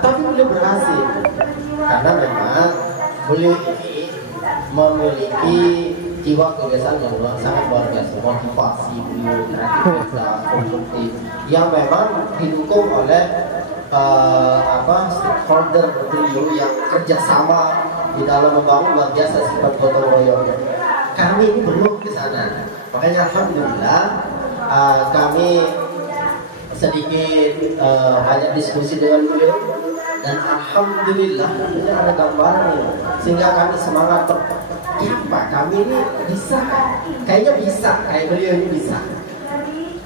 tapi beliau berhasil karena memang beliau ini memiliki jiwa kebiasaan yang sangat luar biasa, motivasi beliau, kreativitas, konstruktif yang memang didukung oleh stakeholder beliau yang kerjasama di dalam membangun luar biasa sifat gotong royong. Kami ini belum ke sana, makanya alhamdulillah kami sedikit banyak diskusi dengan beliau, dan alhamdulillah ini ada gambarnya sehingga kami semangat. Kami ini bisa, kayaknya bisa, kayak beliau ini bisa.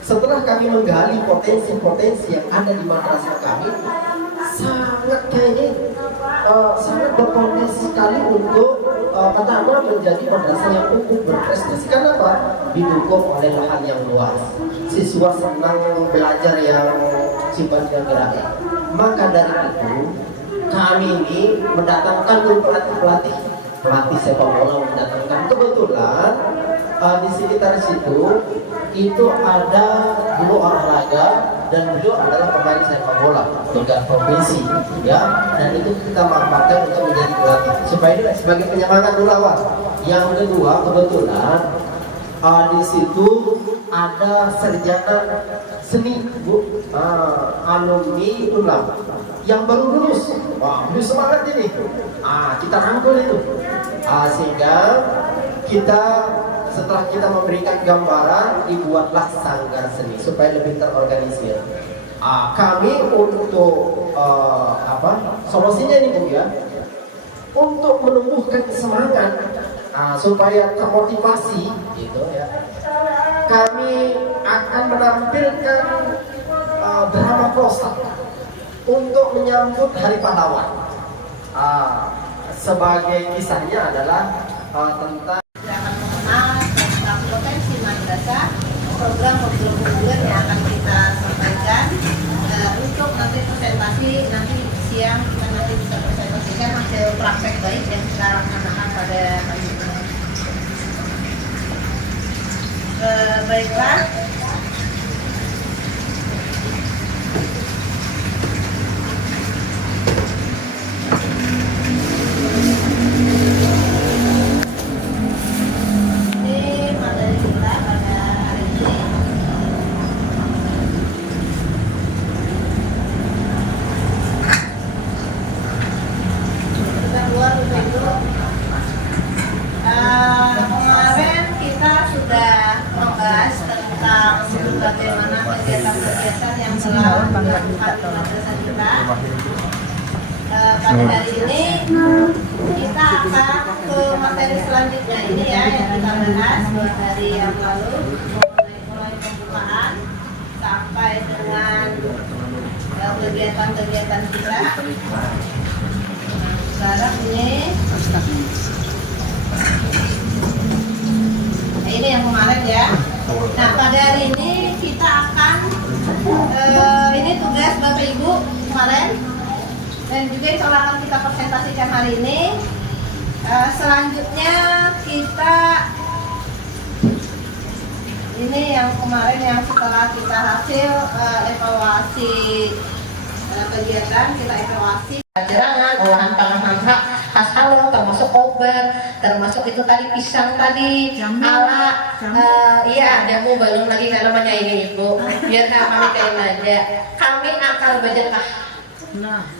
Setelah kami menggali potensi-potensi yang ada di madrasah kami, sangat kayaknya sangat berpotensi sekali untuk pertama menjadi madrasah yang unggul berprestasi. Karena apa? Didukung oleh lahan yang luas, siswa senang belajar yang sifatnya gerak. Maka dari itu kami ini mendatangkan pelatih sepak bola, mendatangkan. Kebetulan di sekitar situ itu ada guru olahraga dan beliau adalah pemain sepak bola tingkat provinsi, ya, dan itu kita manfaatkan untuk menjadi pelatih supaya dia sebagai penyemangat dulu awal. Yang kedua, kebetulan di situ ada sarjana seni, alumni UNLAM yang baru lulus. Wah, beliau semangat ini. Kita rangkul itu, sehingga kita setelah kita memberikan gambaran, dibuatlah sanggar seni supaya lebih terorganisir. Kami untuk solusinya ini Bu ya, untuk menumbuhkan semangat supaya termotivasi gitu ya. Kami akan menampilkan drama prosa untuk menyambut Hari Pahlawan. Sebagai kisahnya adalah tentang potensi madrasah, program unggulan yang akan kita sampaikan untuk nanti presentasi, nanti siang kita nanti bisa presentasikan hasil praktek baik yang kita laksanakan pada hari ini. Baiklah. bagaimana kegiatan-kegiatan yang telah dilakukan di madrasah kita. Pada hari ini kita akan ke materi selanjutnya ini ya, yang kita bahas 2 hari yang lalu, mulai pembukaan sampai dengan kegiatan-kegiatan kita. Sekarang ini yang kemarin ya. Nah, pada hari ini kita akan ini tugas Bapak Ibu kemarin, dan juga insya Allah akan kita presentasikan hari ini. Selanjutnya kita ini yang kemarin yang setelah kita hasil evaluasi kegiatan, kita evaluasi pelajaran, olahan pangan khas Halong, termasuk obat, termasuk itu tadi pisang tadi, ala, iya jamu balon lagi namanya ini Ibu, biar kami kain aja. Kami akan belajar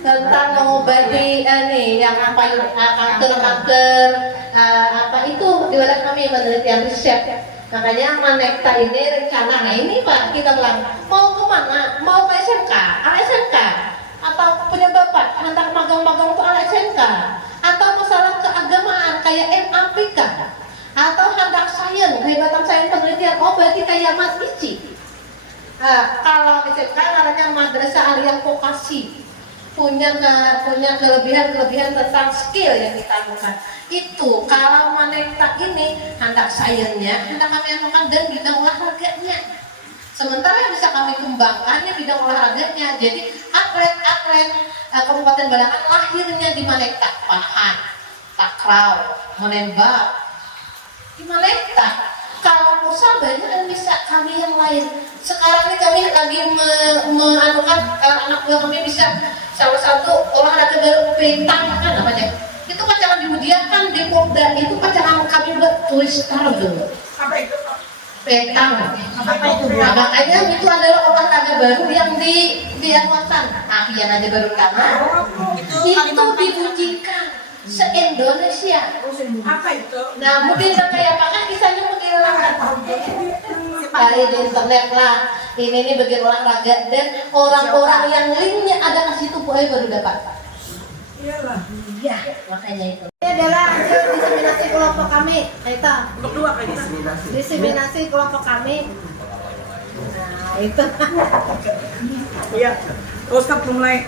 tentang mengobati ini yang kanker, apa itu di badan kami penelitian riset. Makanya Manekta ini rencana, nah ini Pak, kita bilang mau kemana? Mau ke SMK, SMK, atau punya bapak hendak magang-magang untuk SMK, atau masalah keagamaan kayak MAPK, atau hendak sains, kehebatan sains penelitian berarti kayak Mas Ici. Kalau SMK namanya Madrasah Aliyah Vokasi, punya kelebihan tentang skill yang kita lakukan. Itu kalau Manekta ini hendak sainsnya, hendak kami anukan dan bidang olahraganya. Sementara yang bisa kami kembangkannya bidang olahraganya. Jadi atlet Kabupaten Balangan lahirnya di Manekta, pahan, takraw, menembak di Manekta. Kalau pusat banyak yang bisa kami yang lain. Sekarang ini kami lagi menanukan anak buah kami bisa salah satu olahraga baru petang kan namanya. Itu pacaran dibudiakan di Polda, itu pacaran kami buat twister dulu. Apa itu? Petang. Apa itu? Nah, makanya itu adalah olahraga baru yang dianukan. Akhirnya aja baru karena itu dibujikan se-Indonesia. Apa itu? Nah, mungkin kayak apa kan kisahnya mungkin di internet lah. Ini bagian olahraga dan orang-orang yang linknya ada ke situ baru dapat. Iyalah. Iya, makanya itu. Ini adalah hasil diseminasi kelompok kami. Itu. Untuk 2 kali diseminasi kelompok kami. Nah, itu. Iya. Ustaz mulai.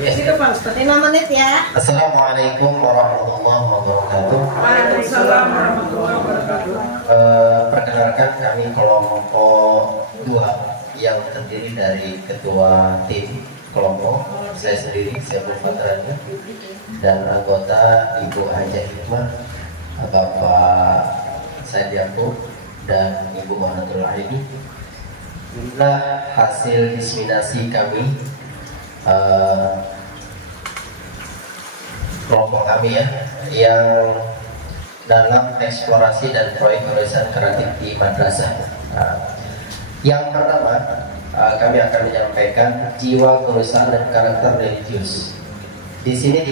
Situ Pak Ustaz. 5 menit ya. Assalamualaikum warahmatullahi wabarakatuh. Waalaikumsalam warahmatullahi wabarakatuh. Perkenalkan kami kelompok 2 yang terdiri dari ketua tim kelompok, saya sendiri, saya Fatrani, dan anggota Ibu Hajah Hikmah, Bapak Sadiaku, dan Ibu Muhammadul Aini. Inilah hasil diseminasi kami, kelompok kami ya, yang dalam eksplorasi dan proyek tulisan kreatif di madrasah. Yang pertama, kami akan menyampaikan jiwa kerusahaan dan karakter religius. Di sini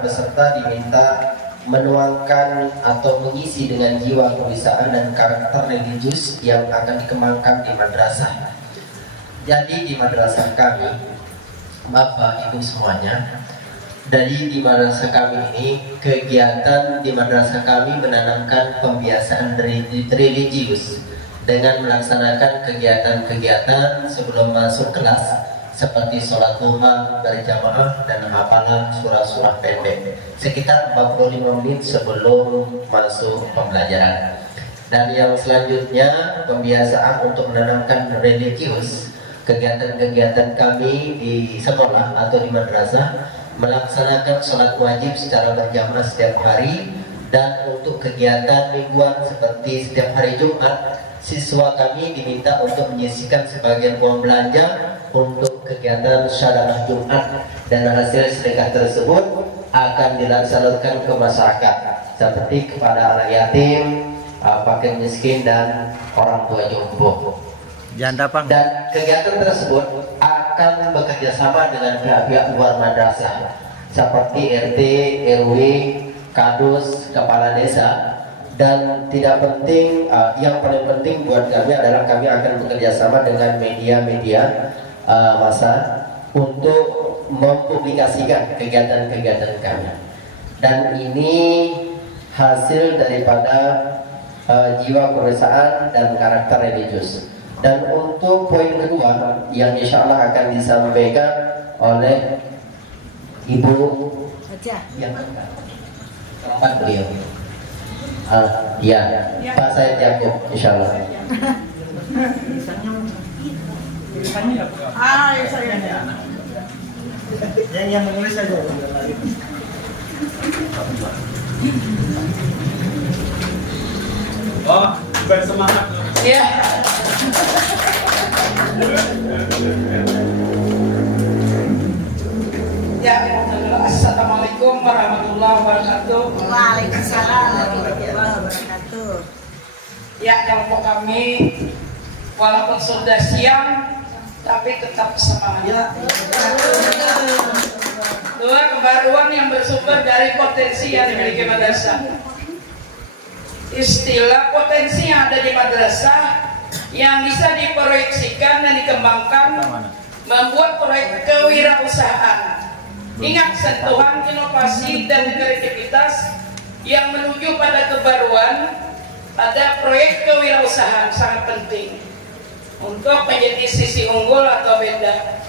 peserta diminta menuangkan atau mengisi dengan jiwa kerusahaan dan karakter religius yang akan dikembangkan di madrasah. Jadi di madrasah kami, Bapak Ibu semuanya, di madrasah kami ini, kegiatan di madrasah kami menanamkan pembiasaan religius dengan melaksanakan kegiatan-kegiatan sebelum masuk kelas seperti sholat duha berjamaah dan hafalan surah-surah pendek sekitar 45 menit sebelum masuk pembelajaran. Dan yang selanjutnya pembiasaan untuk menanamkan religius, kegiatan-kegiatan kami di sekolah atau di madrasah melaksanakan sholat wajib secara berjamaah setiap hari, dan untuk kegiatan mingguan seperti setiap hari Jumat siswa kami diminta untuk menyisihkan sebagian uang belanja untuk kegiatan syarah Jumat, dan hasil sedekah tersebut akan dilaksanakan ke masyarakat seperti kepada anak yatim, fakir miskin, dan orang tua jompo. Janda Pang. Dan kegiatan tersebut akan bekerja sama dengan pihak-pihak luar madrasah seperti RT, RW, Kadus, Kepala Desa, Dan tidak penting, yang paling penting buat kami adalah kami akan bekerja sama dengan media-media massa untuk mempublikasikan kegiatan-kegiatan kami. Dan ini hasil daripada jiwa kewirausahaan dan karakter religius. Dan untuk poin kedua yang insya Allah akan disampaikan oleh Ibu yang keempat beliau. Ya, Pak Said Yakub, insya Allah. Yang menulis saja. Oh, bersemangat. Ya. Ya, assalamualaikum warahmatullahi wabarakatuh. Waalaikumsalam warahmatullahi wabarakatuh. Ya, kelompok kami walaupun sudah siang tapi tetap semangat. Dua kebaruan yang bersumber dari potensi yang dimiliki madrasah. Istilah potensi yang ada di madrasah yang bisa diproyeksikan dan dikembangkan membuat proyek kewirausahaan. Ingat, sentuhan inovasi dan kreativitas yang menuju pada kebaruan pada proyek kewirausahaan sangat penting untuk menjadi sisi unggul atau beda.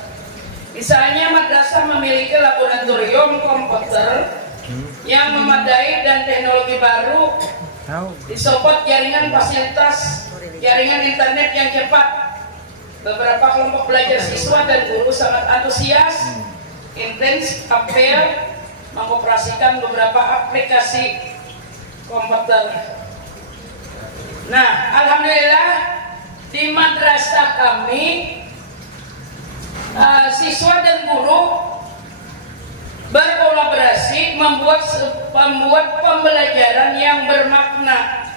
Misalnya madrasah memiliki laboratorium komputer yang memadai dan teknologi baru, disupport jaringan fasilitas jaringan internet yang cepat. Beberapa kelompok belajar siswa dan guru sangat antusias, intens, apel mengoperasikan beberapa aplikasi komputer. Nah, alhamdulillah di madrasah kami siswa dan guru berkolaborasi membuat pembelajaran yang bermakna,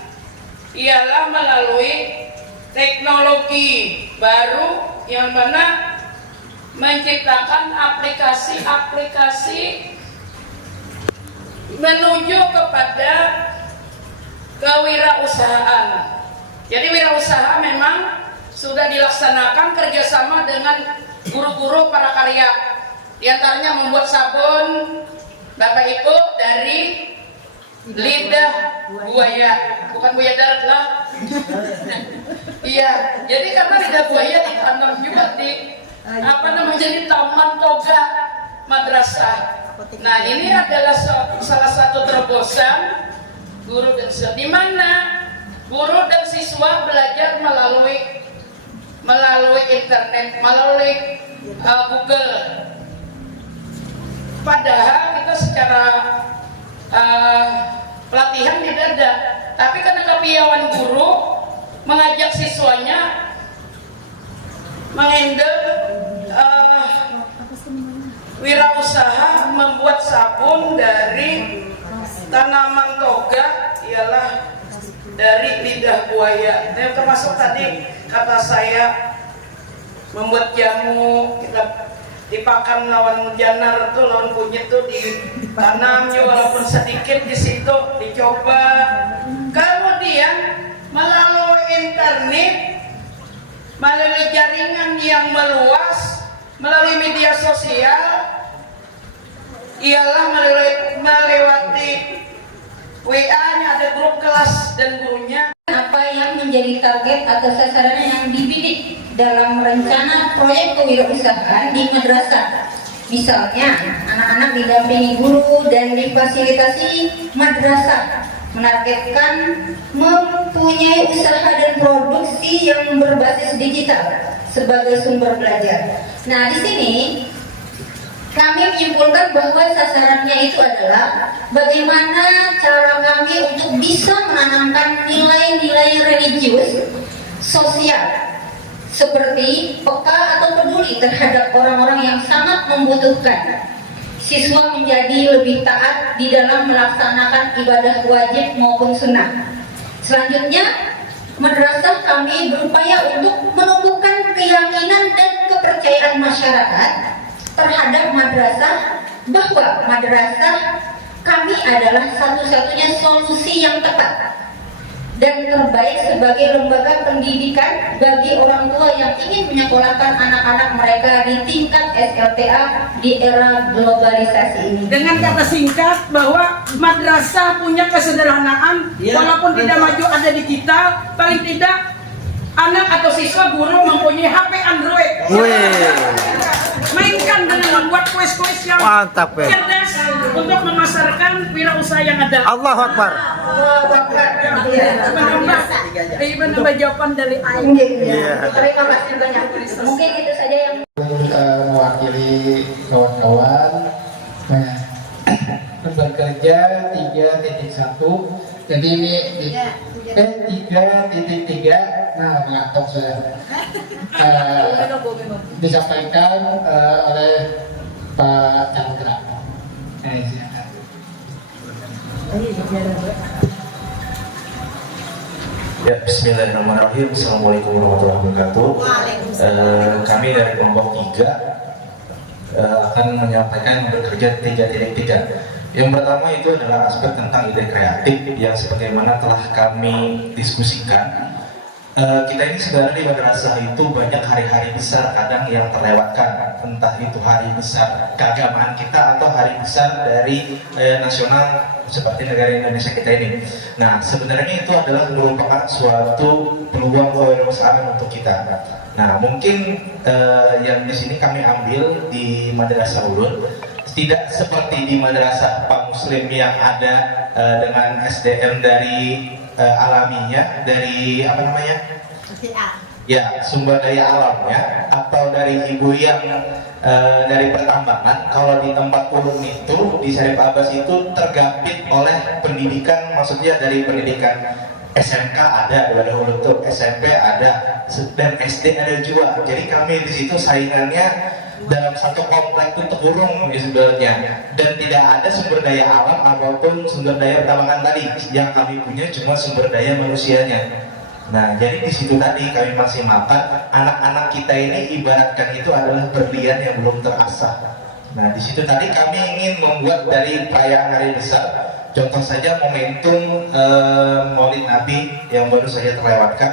ialah melalui teknologi baru yang mana menciptakan aplikasi-aplikasi menuju kepada kewirausahaan. Jadi wirausaha memang sudah dilaksanakan kerjasama dengan guru-guru para karya. Di antaranya membuat sabun Bapak Ibu dari lidah buaya, bukan buaya darat lah. Iya, jadi karena lidah buaya ditanam juga di jadi taman toga madrasah. Nah, ini adalah salah satu terobosan guru dan siswa, di mana guru dan siswa belajar melalui internet, melalui Google. Padahal kita secara pelatihan tidak ada, tapi karena kepiawaian guru mengajak siswanya mengendal wirausaha membuat sabun dari tanaman toga, ialah dari lidah buaya. Yang termasuk tadi kata saya membuat jamu, kita dipakan lawan janar tuh, lawan kunyit tuh ditanamnya walaupun sedikit di situ dicoba. Kemudian melalui internet, melalui jaringan yang meluas, melalui media sosial, ialah melewati WA-nya, ada grup kelas dan gurunya. Apa yang menjadi target atau sasaran yang dibidik dalam rencana proyek kewirausahaan di madrasah? Misalnya, anak-anak didampingi guru dan difasilitasi madrasah menargetkan mempunyai usaha dan produksi yang berbasis digital sebagai sumber belajar. Nah, di sini kami menyimpulkan bahwa sasarannya itu adalah bagaimana cara kami untuk bisa menanamkan nilai-nilai religius, sosial, seperti peka atau peduli terhadap orang-orang yang sangat membutuhkan. Siswa menjadi lebih taat di dalam melaksanakan ibadah wajib maupun sunnah. Selanjutnya, madrasah kami berupaya untuk menumbuhkan keyakinan dan kepercayaan masyarakat terhadap madrasah, bahwa madrasah kami adalah satu-satunya solusi yang tepat dan terbaik sebagai lembaga pendidikan bagi orang tua yang ingin menyekolahkan anak-anak mereka di tingkat SLTA di era globalisasi ini. Dengan kata singkat bahwa madrasah punya kesederhanaan, walaupun tidak maju ada digital, paling tidak anak atau siswa guru mempunyai HP Android. Mainkan dengan membuat kuis-kuis yang mantap, cerdas untuk memasarkan wirausaha yang ada. Allahu Akbar. Menambah jawaban dari Aing. Terima kasih banyak. Mungkin itu saja yang mewakili kawan-kawan bekerja 3.1. Jadi ini 3.3. Nah, mengantuk sudah. Disampaikan oleh Pak Chandra. Silakan. Ya, bismillahirrahmanirrahim. Assalamualaikum warahmatullahi wabarakatuh. Kami dari kelompok 3 akan menyampaikan bekerja 3.3. Yang pertama itu adalah aspek tentang ide kreatif yang sebagaimana telah kami diskusikan. Kita ini sebenarnya di madrasah itu banyak hari-hari besar kadang yang terlewatkan, entah itu hari besar keagamaan kita atau hari besar dari nasional seperti negara Indonesia kita ini. Nah, sebenarnya itu adalah merupakan suatu peluang kewirausahaan untuk kita. Nah, mungkin yang di sini kami ambil di Madrasah Ulun tidak seperti di madrasah Pak Muslim yang ada dengan SDM dari alaminya, dari apa namanya? Ya, sumber daya alamnya, atau dari ibu yang dari pertambangan. Kalau di tempat Ulun itu di Syarif Abbas itu tergapit oleh pendidikan, maksudnya dari pendidikan SMK ada Ulun tuh, SMP ada, dan SD ada juga. Jadi kami di situ saingannya dalam satu komplek itu terkurung sebenarnya, dan tidak ada sumber daya alam ataupun sumber daya pertambangan tadi. Yang kami punya cuma sumber daya manusianya. Nah, jadi di situ tadi kami maksimalkan anak-anak kita ini, ibaratkan itu adalah berlian yang belum terasah. Nah, di situ tadi kami ingin membuat dari perayaan hari besar, contoh saja momentum Maulid Nabi yang baru saja terlewatkan.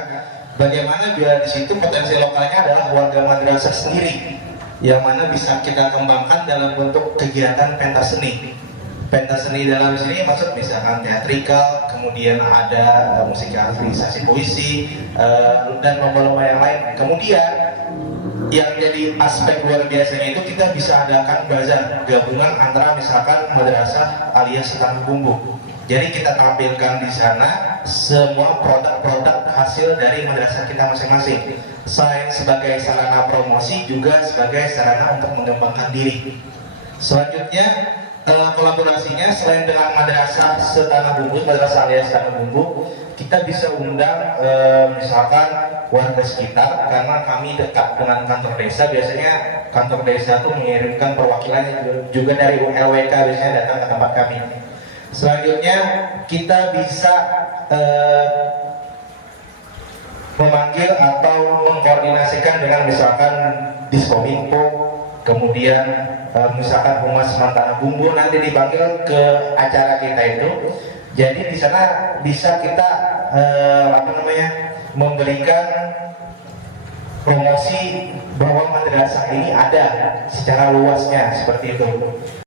Bagaimana biar di situ potensi lokalnya adalah warga madrasah sendiri, yang mana bisa kita kembangkan dalam bentuk kegiatan pentas seni. Pentas seni dalam sini maksud misalkan teatrikal, kemudian ada musikalisasi puisi, dan lomba-lomba yang lain. Kemudian yang jadi aspek luar biasanya itu kita bisa adakan bazar gabungan antara misalkan madrasah alias tukang bumbu. Jadi kita tampilkan di sana semua produk-produk hasil dari madrasah kita masing-masing. Selain sebagai sarana promosi, juga sebagai sarana untuk mengembangkan diri. Selanjutnya kolaborasinya selain dengan madrasah setanah bumbu, madrasah alias tanah bumbu, kita bisa undang misalkan warga sekitar, karena kami dekat dengan kantor desa. Biasanya kantor desa itu mengirimkan perwakilan juga dari LWK, biasanya datang ke tempat kami. Selanjutnya kita bisa memanggil atau mengkoordinasikan dengan misalkan Diskominfo, kemudian misalkan Humas Tanah Bumbu nanti dipanggil ke acara kita itu. Jadi di sana bisa kita memberikan promosi bahwa madrasah ini ada secara luasnya seperti itu.